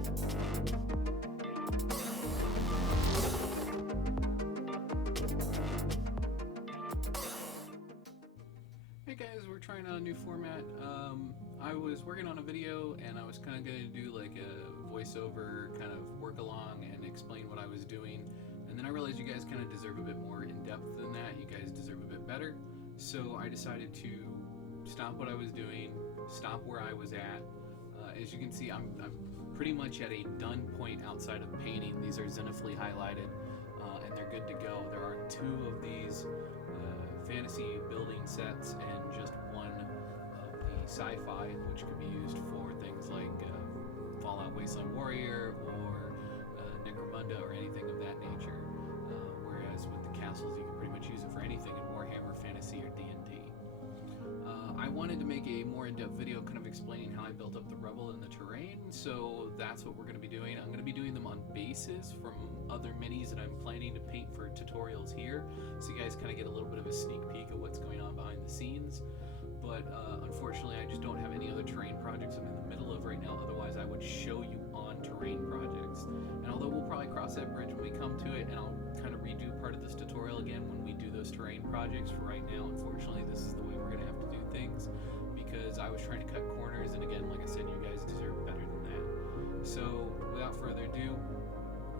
Hey guys, we're trying out a new format. I was working on a video and I was kind of going to do like a voiceover kind of work along and explain what I was doing, and then I realized you guys kind of deserve a bit more in depth than that. You guys deserve a bit better, so I decided to stop what I was doing, stop where I was at. As you can see, I'm pretty much at a done point outside of painting. These are zenithally highlighted and they're good to go. There are 2 of these fantasy building sets and just one of the sci-fi, which could be used for things like Fallout Wasteland Warrior or Necromunda or anything of that nature. Whereas with the castles, you can pretty much use it for anything in Warhammer Fantasy or D&D. I wanted to make a more in-depth video kind of explaining how I built up the rubble and the terrain, so that's what we're going to be doing. I'm going to be doing them on bases from other minis that I'm planning to paint for tutorials here, so you guys kind of get a little bit of a sneak peek of what's going on behind the scenes. But unfortunately, I just don't have any other terrain projects I'm in the middle of right now, otherwise I would show you on terrain projects. And although we'll probably cross that bridge when we come to it, and I'll kind of redo part of this tutorial again when we do those terrain projects, for right now, unfortunately, this is the way we're going to have to do things, because I was trying to cut corners, and again, like I said, you guys deserve better than that. So without further ado,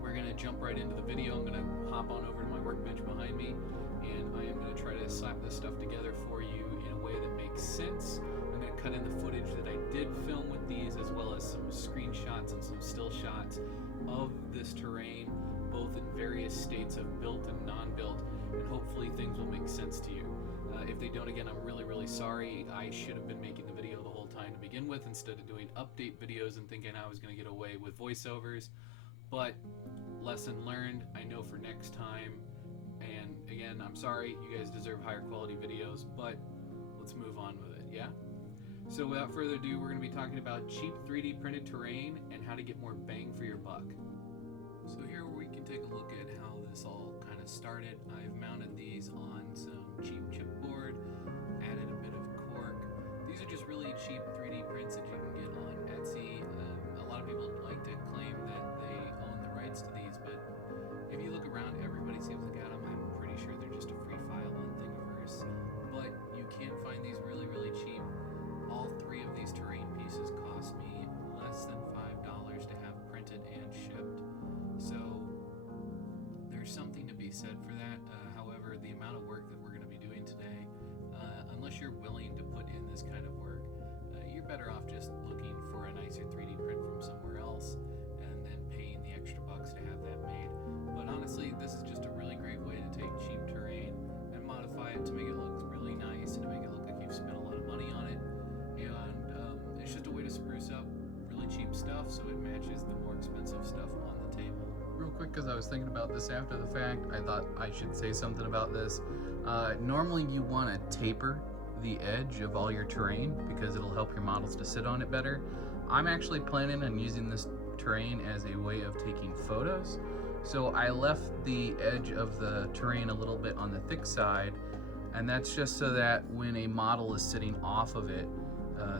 we're going to jump right into the video. I'm going to hop on over to my workbench behind me, and I am going to try to slap this stuff together for you in a way that makes sense. I'm going to cut in the footage that I did film with these, as well as some screenshots and some still shots of this terrain, both in various states of built and non-built, and hopefully things will make sense to you. If they don't, again, I'm really, really sorry. I should have been making the video the whole time to begin with, instead of doing update videos and thinking I was going to get away with voiceovers. But lesson learned, I know for next time. And again, I'm sorry, you guys deserve higher quality videos, but let's move on with it, yeah? So without further ado, we're going to be talking about cheap 3D printed terrain and how to get more bang for your buck. So here we can take a look at how this all kind of started. I've mounted these on some cheap chipboard, added a bit of cork. These are just really cheap 3D prints that you can get on Etsy. A lot of people like to claim that they own the rights to these, but if you look around, everybody seems to got them. I'm pretty sure they're just a free file on Thingiverse, but you can find these really, really cheap. All 3 of these terrain pieces cost me less than $5 to have printed and shipped. So there's something to be said for that. However, the amount of work that we're going to be doing today, unless you're willing to put in this kind of work, you're better off just looking for a nicer 3D print from somewhere else and then paying the extra bucks to have that made. But honestly, this is just a really great way to take cheap terrain and modify it to make it look really nice and to make it look like you've spent a lot of money on it. And it's just a way to spruce up really cheap stuff so it matches the more expensive stuff on the table. Real quick, because I was thinking about this after the fact, I thought I should say something about this. Normally you want to taper the edge of all your terrain because it'll help your models to sit on it better. I'm actually planning on using this terrain as a way of taking photos. So I left the edge of the terrain a little bit on the thick side, and that's just so that when a model is sitting off of it,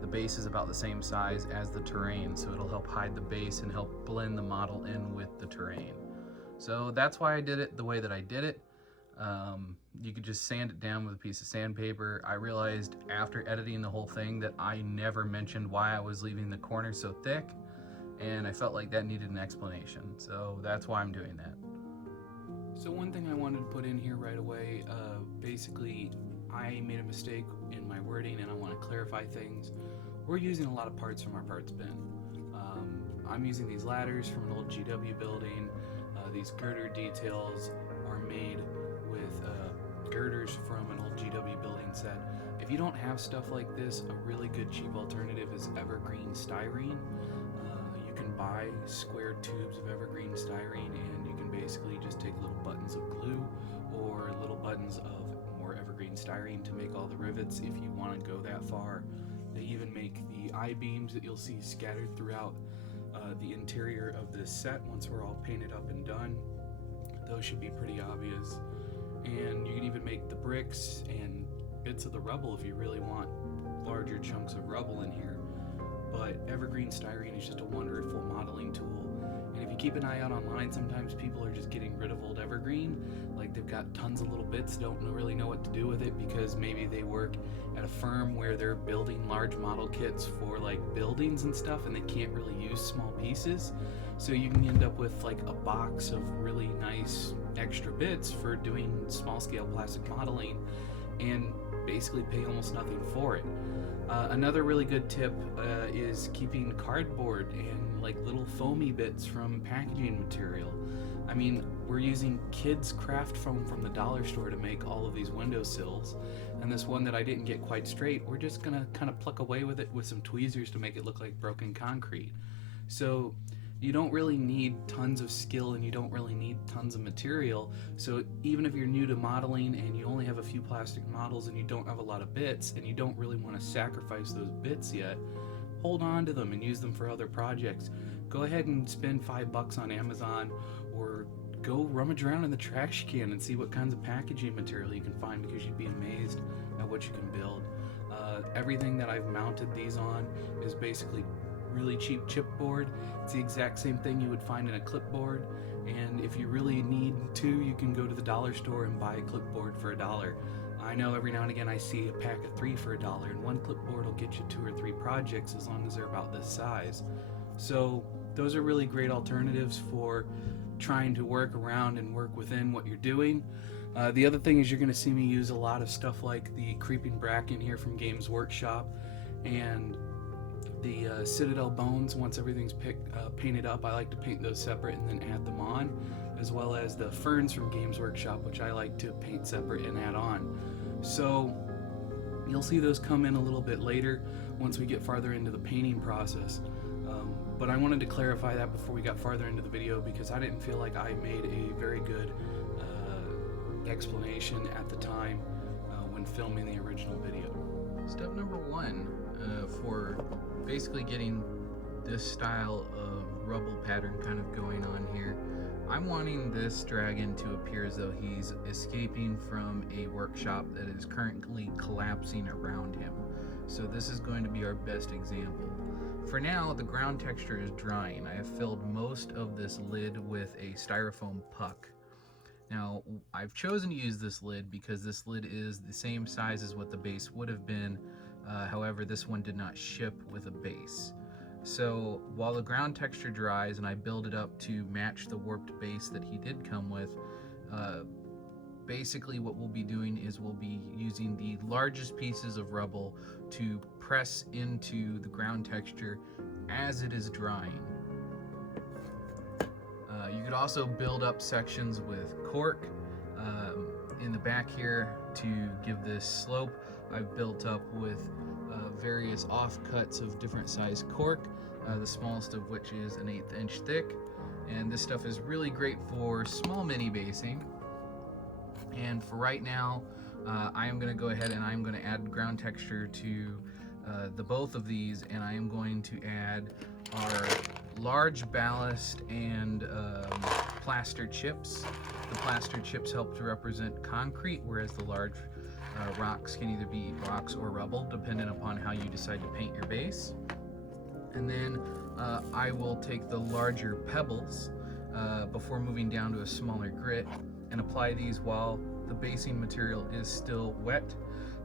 the base is about the same size as the terrain, so it'll help hide the base and help blend the model in with the terrain. So that's why I did it the way that I did it. You could just sand it down with a piece of sandpaper. I realized after editing the whole thing that I never mentioned why I was leaving the corners so thick, and I felt like that needed an explanation, so that's why I'm doing that. So one thing I wanted to put in here right away, basically I made a mistake in my wording and I want to clarify things. We're using a lot of parts from our parts bin. I'm using these ladders from an old GW building. These girder details are made with girders from an old GW building set. If you don't have stuff like this, a really good cheap alternative is evergreen styrene. You can buy square tubes of evergreen styrene and you can basically just take little buttons of glue or little buttons of more evergreen styrene to make all the rivets if you want to go that far. They even make the I-beams that you'll see scattered throughout the interior of this set once we're all painted up and done. Those should be pretty obvious. And you can even make the bricks and bits of the rubble if you really want larger chunks of rubble in here. but evergreen styrene is just a wonderful modeling tool. And if you keep an eye out online, sometimes people are just getting rid of old evergreen. Like they've got tons of little bits, don't really know what to do with it because maybe they work at a firm where they're building large model kits for like buildings and stuff, and they can't really use small pieces. So you can end up with like a box of really nice extra bits for doing small scale plastic modeling and basically pay almost nothing for it. Another really good tip is keeping cardboard and like little foamy bits from packaging material. I mean, we're using kids' craft foam from the dollar store to make all of these windowsills, and this one that I didn't get quite straight, we're just gonna kind of pluck away with it with some tweezers to make it look like broken concrete. So you don't really need tons of skill and you don't really need tons of material. So even if you're new to modeling and you only have a few plastic models and you don't have a lot of bits and you don't really want to sacrifice those bits yet, hold on to them and use them for other projects. Go ahead and spend $5 on Amazon, or go rummage around in the trash can and see what kinds of packaging material you can find, because you'd be amazed at what you can build. Everything that I've mounted these on is basically really cheap chipboard. It's the exact same thing you would find in a clipboard, and if you really need to, you can go to the dollar store and buy a clipboard for $1. I know every now and again I see a pack of 3 for $1, and one clipboard will get you 2 or 3 projects as long as they're about this size. So those are really great alternatives for trying to work around and work within what you're doing. The other thing is you're going to see me use a lot of stuff like the creeping bracken here from Games Workshop, and the Citadel bones. Once everything's painted up, I like to paint those separate and then add them on, as well as the ferns from Games Workshop, which I like to paint separate and add on. So you'll see those come in a little bit later once we get farther into the painting process. But I wanted to clarify that before we got farther into the video, because I didn't feel like I made a very good explanation at the time when filming the original video. Step number 1 for basically getting this style of rubble pattern kind of going on here, I'm wanting this dragon to appear as though he's escaping from a workshop that is currently collapsing around him. So this is going to be our best example. For now, the ground texture is drying. I have filled most of this lid with a styrofoam puck. Now, I've chosen to use this lid because this lid is the same size as what the base would have been. However, this one did not ship with a base. So while the ground texture dries and I build it up to match the warped base that he did come with, basically what we'll be doing is we'll be using the largest pieces of rubble to press into the ground texture as it is drying. You could also build up sections with cork in the back here to give this slope. I've built up with various offcuts of different size cork, the smallest of which is an 1/8 inch thick, and this stuff is really great for small mini basing. And for right now, I am going to go ahead and I'm going to add ground texture to the both of these, and I am going to add our large ballast and plaster chips. The plaster chips help to represent concrete, whereas the large rocks can either be rocks or rubble, depending upon how you decide to paint your base. And then I will take the larger pebbles before moving down to a smaller grit and apply these while the basing material is still wet.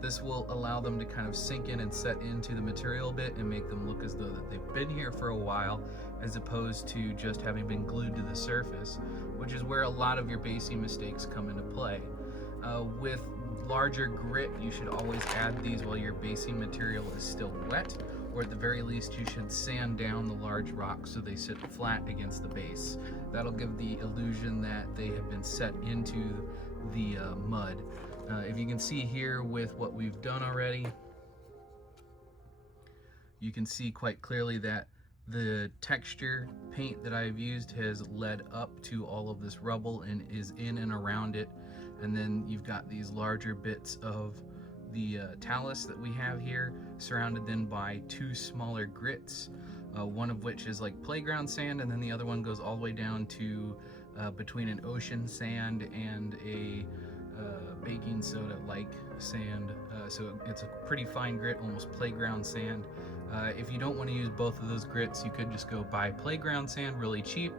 This will allow them to kind of sink in and set into the material a bit and make them look as though that they've been here for a while, as opposed to just having been glued to the surface, which is where a lot of your basing mistakes come into play. With larger grit, you should always add these while your basing material is still wet, or at the very least you should sand down the large rocks so they sit flat against the base. That'll give the illusion that they have been set into the mud. If you can see here with what we've done already, you can see quite clearly that the texture paint that I've used has led up to all of this rubble and is in and around it. And then you've got these larger bits of the talus that we have here, surrounded then by 2 smaller grits, one of which is like playground sand, and then the other one goes all the way down to between an ocean sand and a baking soda like sand. So it's a pretty fine grit, almost playground sand. If you don't want to use both of those grits, you could just go buy playground sand really cheap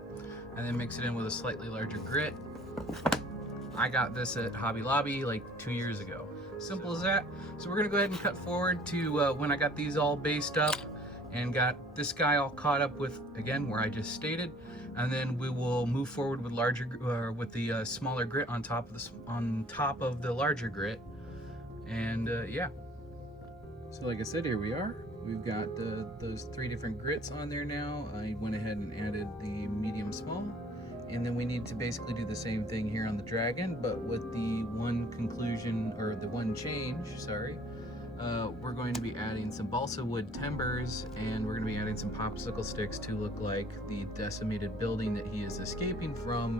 and then mix it in with a slightly larger grit. I got this at Hobby Lobby like 2 years ago. Simple as that. So we're gonna go ahead and cut forward to when I got these all based up and got this guy all caught up with, again, where I just stated, and then we will move forward with the smaller grit on top of the larger grit, and yeah. So like I said, here we are. We've got those 3 different grits on there now. I went ahead and added the medium small, and then we need to basically do the same thing here on the dragon, but with the one change, sorry. We're going to be adding some balsa wood timbers, and we're going to be adding some popsicle sticks to look like the decimated building that he is escaping from,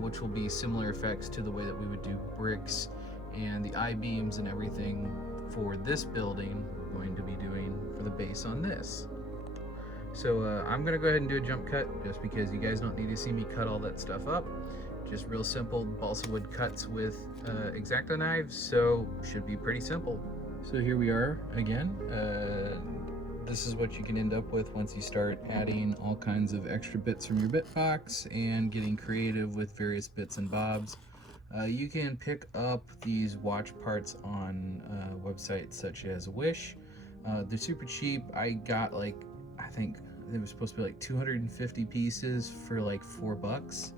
which will be similar effects to the way that we would do bricks and the I-beams and everything for this building. We're going to be doing for the base on this. So I'm gonna go ahead and do a jump cut just because you guys don't need to see me cut all that stuff up. Just real simple balsa wood cuts with X-Acto knives, so should be pretty simple. So here we are again. This is what you can end up with once you start adding all kinds of extra bits from your bit box and getting creative with various bits and bobs. You can pick up these watch parts on websites such as Wish. They're super cheap. I got like, I think it was supposed to be like 250 pieces for like $4.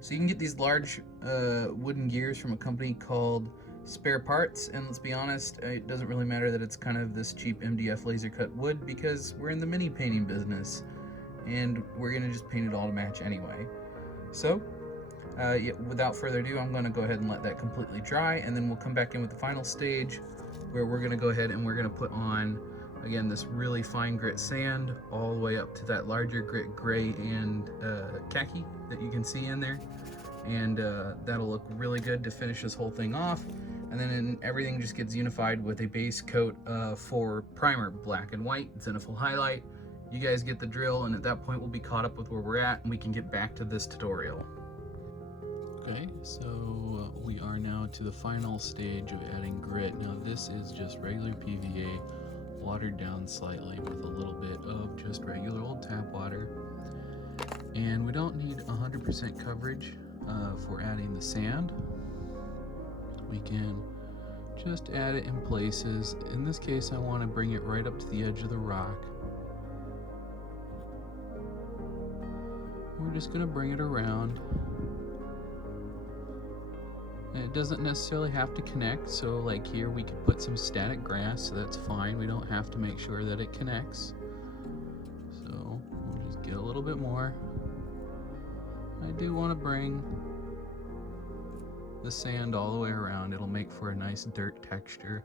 So you can get these large wooden gears from a company called Spare Parts, and let's be honest, it doesn't really matter that it's kind of this cheap MDF laser cut wood because we're in the mini painting business and we're gonna just paint it all to match anyway. So yeah, without further ado, I'm gonna go ahead and let that completely dry, and then we'll come back in with the final stage where we're gonna go ahead and we're gonna put on, again, this really fine grit sand all the way up to that larger grit gray and khaki that you can see in there, and that'll look really good to finish this whole thing off. And then everything just gets unified with a base coat for primer, black and white, Zenithal highlight. You guys get the drill, and at that point we'll be caught up with where we're at and we can get back to this tutorial. Okay, so we are now to the final stage of adding grit. Now this is just regular PVA, watered down slightly with a little bit of just regular old tap water. And we don't need 100% coverage for adding the sand. We can just add it in places. In this case, I want to bring it right up to the edge of the rock. We're just going to bring it around. And it doesn't necessarily have to connect, so like here we could put some static grass, so that's fine. We don't have to make sure that it connects. So we'll just get a little bit more. I do want to bring the sand all the way around. It'll make for a nice dirt texture.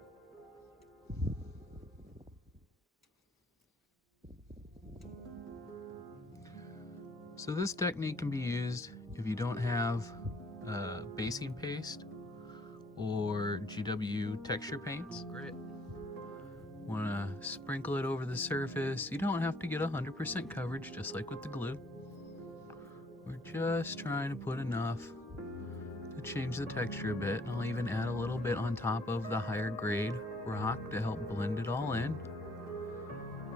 So this technique can be used if you don't have basing paste or GW texture paints. Grit. Want to sprinkle it over the surface. You don't have to get 100% coverage, just like with the glue. We're just trying to put enough to change the texture a bit, and I'll even add a little bit on top of the higher grade rock to help blend it all in.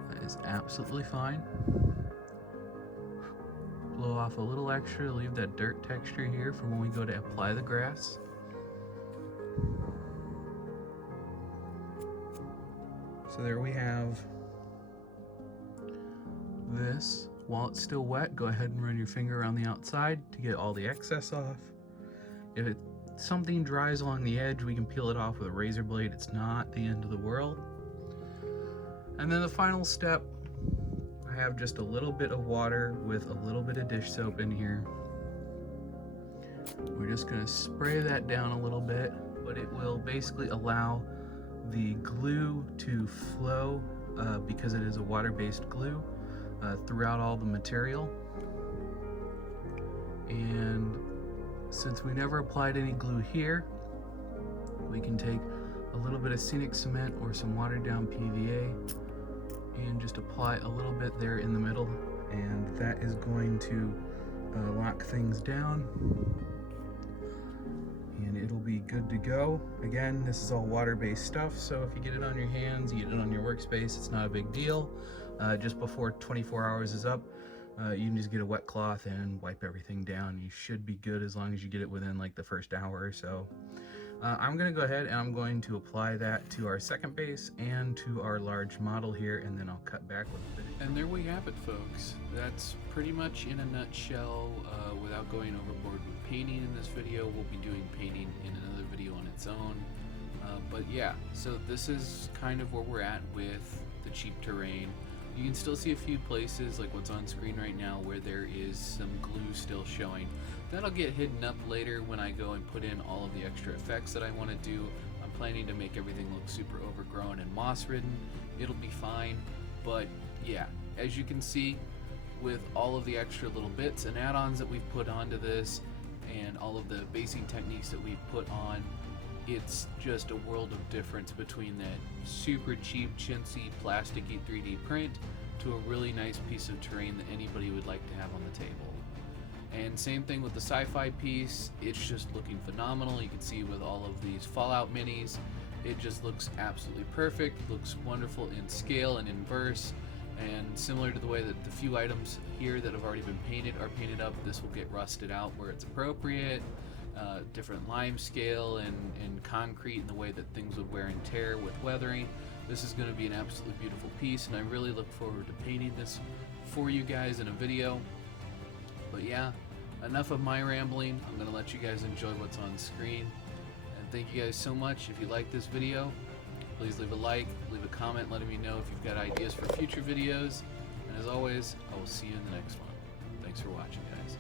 That is absolutely fine. Blow off a little extra, leave that dirt texture here for when we go to apply the grass. So there we have this. While it's still wet, go ahead and run your finger around the outside to get all the excess off. If something dries along the edge, we can peel it off with a razor blade. It's not the end of the world. And then the final step, I have just a little bit of water with a little bit of dish soap in here. We're just gonna spray that down a little bit, but it will basically allow the glue to flow because it is a water-based glue throughout all the material. And since we never applied any glue here, we can take a little bit of scenic cement or some watered down PVA and just apply a little bit there in the middle, and that is going to lock things down. and it'll be good to go. Again, this is all water-based stuff, so if you get it on your hands, you get it on your workspace, it's not a big deal. Just before 24 hours is up, you can just get a wet cloth and wipe everything down. You should be good as long as you get it within like the first hour or so. I'm going to go ahead and I'm going to apply that to our second base and to our large model here, and then I'll cut back with it. And there we have it, folks. That's pretty much in a nutshell. Without going overboard with painting in this video, we'll be doing painting in another video on its own. But yeah, so this is kind of where we're at with the cheap terrain. You can still see a few places, like what's on screen right now, where there is some glue still showing. That'll get hidden up later when I go and put in all of the extra effects that I want to do. I'm planning to make everything look super overgrown and moss-ridden. It'll be fine, but yeah, as you can see, with all of the extra little bits and add-ons that we've put onto this, and all of the basing techniques that we've put on, it's just a world of difference between that super cheap, chintzy, plasticky 3D print to a really nice piece of terrain that anybody would like to have on the table. And same thing with the sci-fi piece, it's just looking phenomenal. You can see with all of these Fallout minis, it just looks absolutely perfect, looks wonderful in scale and in verse, and similar to the way that the few items here that have already been painted are painted up, this will get rusted out where it's appropriate. Different lime scale and concrete and the way that things would wear and tear with weathering. This is going to be an absolutely beautiful piece, and I really look forward to painting this for you guys in a video. But yeah, enough of my rambling. I'm going to let you guys enjoy what's on screen. And thank you guys so much. If you like this video, please leave a like, leave a comment letting me know if you've got ideas for future videos. And as always, I will see you in the next one. Thanks for watching, guys.